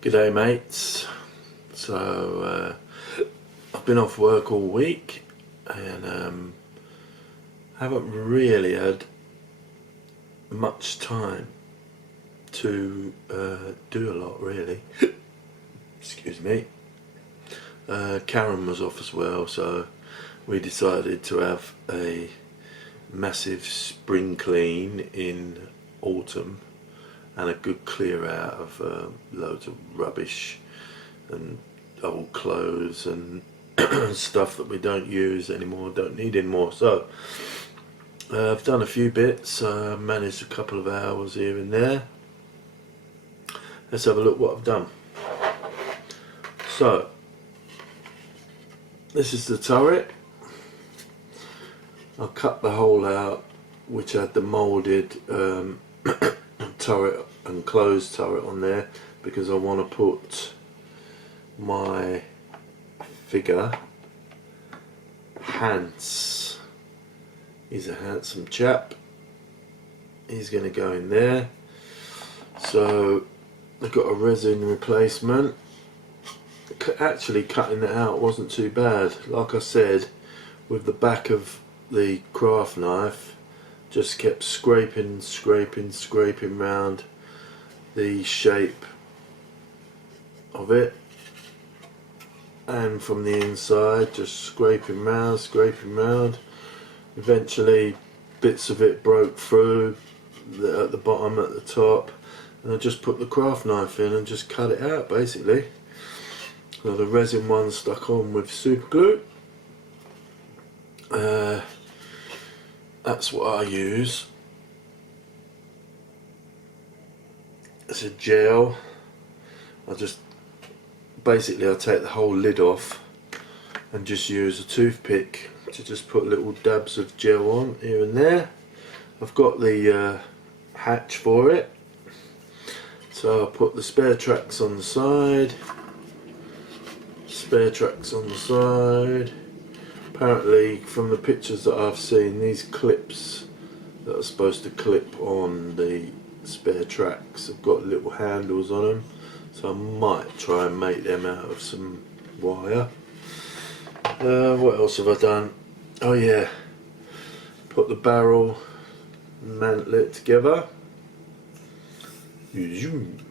G'day mates. So I've been off work all week and haven't really had much time to do a lot really. Excuse me. Karen was off as well, so we decided to have a massive spring clean in autumn and a good clear out of loads of rubbish and old clothes and stuff that we don't use anymore, don't need anymore. So I've done a few bits, managed a couple of hours here and there. Let's have a look what I've done. So this is the turret. I cut the hole out which had the moulded turret and closed turret on there because I want to put my figure. Hans, he's a handsome chap, he's going to go in there. So I've got a resin replacement. Actually cutting it out wasn't too bad. Like I said, with the back of the craft knife, just kept scraping round the shape of it, and from the inside just scraping round. Eventually bits of it broke through at the bottom, at the top, and I just put the craft knife in and just cut it out basically. So the resin one stuck on with super glue. That's what I use. It's a gel. I take the whole lid off and just use a toothpick to just put little dabs of gel on here and there. I've got the hatch for it, so I put the spare tracks on the side. Apparently from the pictures that I've seen, these clips that are supposed to clip on the spare tracks have got little handles on them, so I might try and make them out of some wire. What else have I done? Oh yeah, put the barrel and mantle it together. It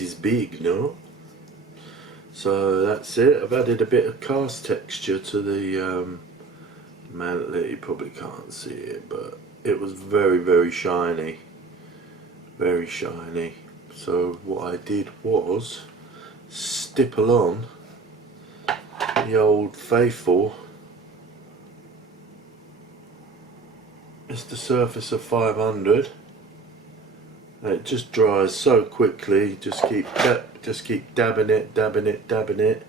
is big, no? So that's it. I've added a bit of cast texture to the mantle. You probably can't see it, but it was very shiny, very shiny. So what I did was stipple on the old faithful Mr. Surfacer 500. And it just dries so quickly. Just keep dabbing it, and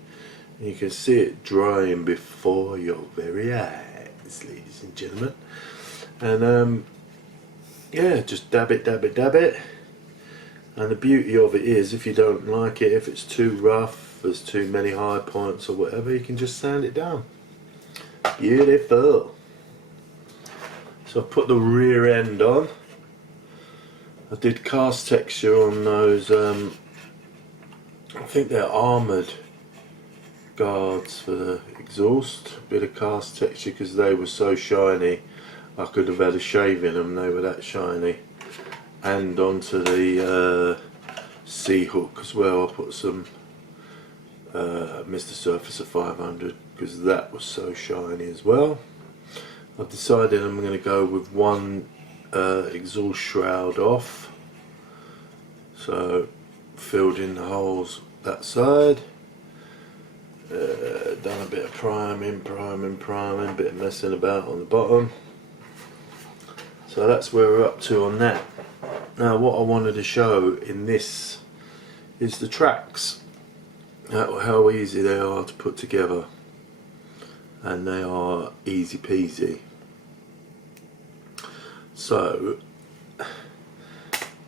you can see it drying before your very eyes, ladies and gentlemen. And yeah, just dab it. And the beauty of it is, if you don't like it, if it's too rough, there's too many high points or whatever, you can just sand it down. Beautiful. So I put the rear end on. I did cast texture on those, I think they're armoured guards for the exhaust. A bit of cast texture because they were so shiny I could have had a shave in them, they were that shiny. And onto the C-hook as well, I put some Mr. Surfacer 500 because that was so shiny as well. I've decided I'm going to go with one exhaust shroud off, so filled in the holes that side, done a bit of priming, bit of messing about on the bottom. So that's where we're up to on that. Now what I wanted to show in this is the tracks, how easy they are to put together, and they are easy peasy. So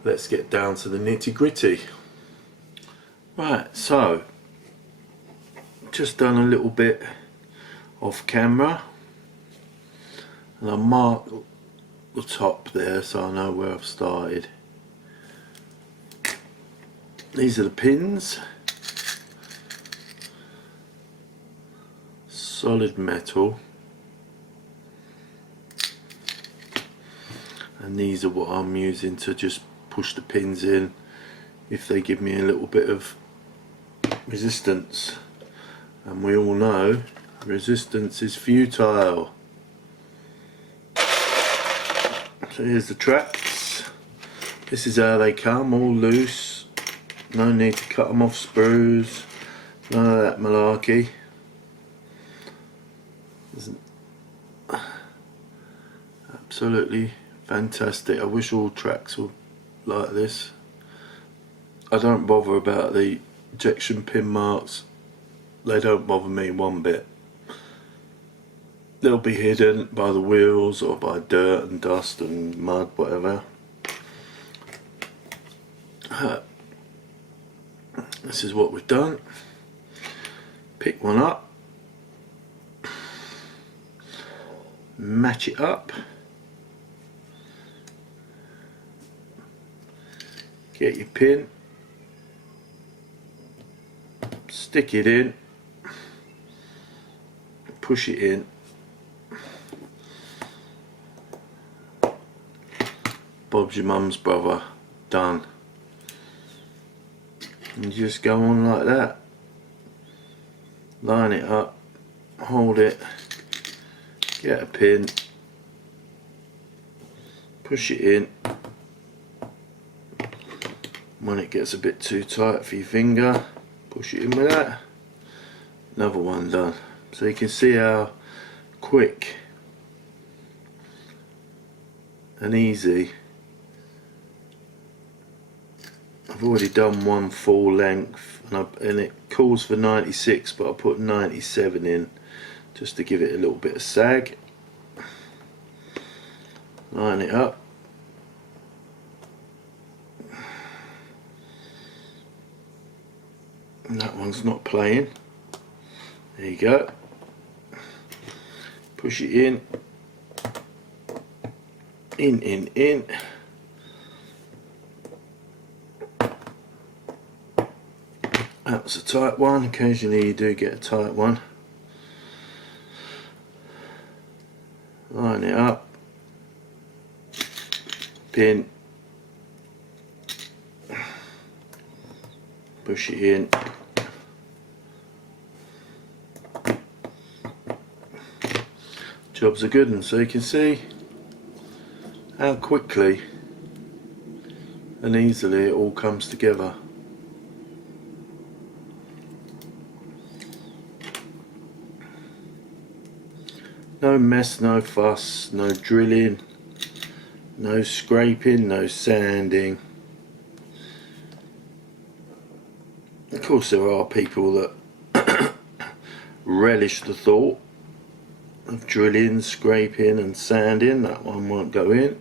let's get down to the nitty gritty. Right, so just done a little bit off camera, and I marked the top there so I know where I've started. These are the pins. Solid metal. And these are what I'm using to just push the pins in if they give me a little bit of resistance. And we all know resistance is futile. So here's the tracks. This is how they come, all loose. No need to cut them off sprues. None of that malarkey. Absolutely fantastic. I wish all tracks were like this. I don't bother about the ejection pin marks. They don't bother me one bit. They'll be hidden by the wheels or by dirt and dust and mud, whatever. This is what we've done. Pick one up, match it up, get your pin, stick it in, push it in. Bob's your mum's brother. Done. And you just go on like that. Line it up, hold it, get a pin, push it in. When it gets a bit too tight for your finger, push it in with that. Another one done. So you can see how quick and easy. I've already done one full length and it calls for 96, but I put 97 in just to give it a little bit of sag. Line it up. And that one's not playing. There you go. Push it in. In. That's a tight one. Occasionally you do get a tight one. Line it up. Pin. Push it in. Job's a good one. So you can see how quickly and easily it all comes together. No mess, no fuss, no drilling, no scraping, no sanding. Of course there are people that relish the thought of drilling, scraping and sanding. That one won't go in.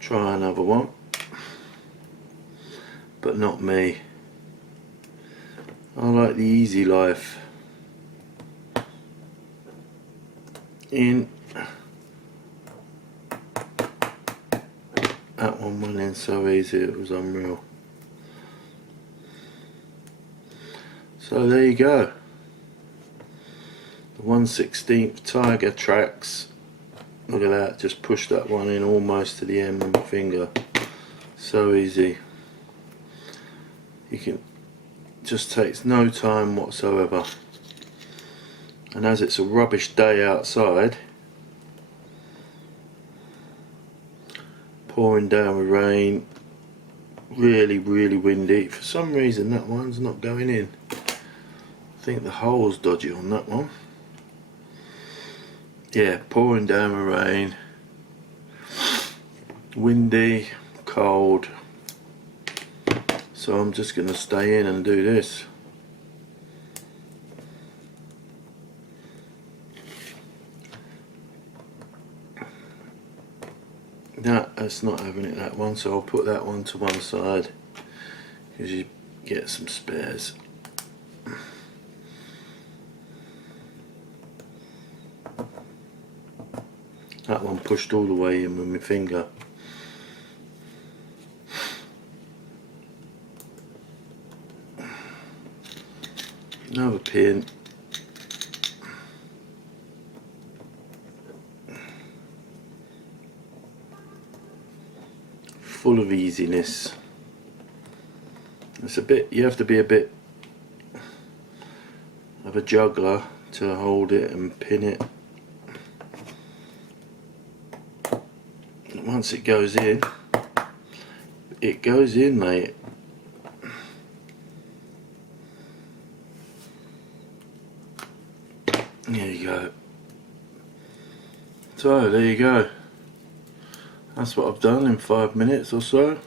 Try another one. But not me. I like the easy life. In. That one went in so easy, it was unreal. So there you go. The 1/16 Tiger tracks. Look at that, just push that one in almost to the end with my finger. So easy. You can, just takes no time whatsoever. And as it's a rubbish day outside, pouring down with rain, really windy, for some reason that one's not going in. I think the hole's dodgy on that one. Yeah, pouring down with rain, windy, cold, so I'm just going to stay in and do this. No, that's not having it, that one, so I'll put that one to one side because you get some spares. That one pushed all the way in with my finger. Another pin. Full of easiness. It's a bit, you have to be a bit of a juggler to hold it and pin it. Once it goes in, mate. There you go. So there you go. That's what I've done in 5 minutes or so.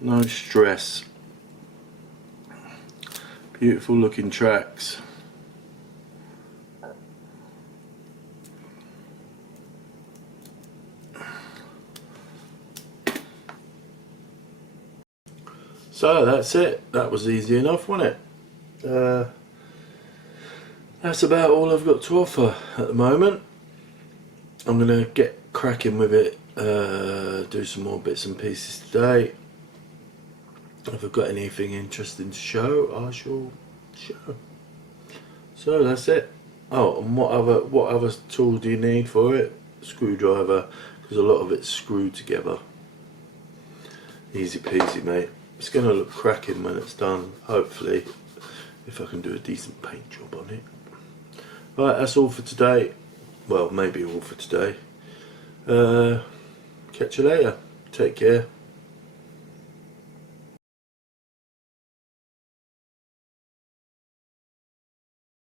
No stress. Beautiful looking tracks. So that's it. That was easy enough, wasn't it? That's about all I've got to offer at the moment. I'm going to get cracking with it, do some more bits and pieces today. If I've got anything interesting to show, I shall show. So that's it. Oh, and what other tool do you need for it? Screwdriver, because a lot of it's screwed together. Easy peasy, mate. It's going to look cracking when it's done, hopefully, if I can do a decent paint job on it. Right, that's all for today. Well, maybe all for today. Catch you later. Take care.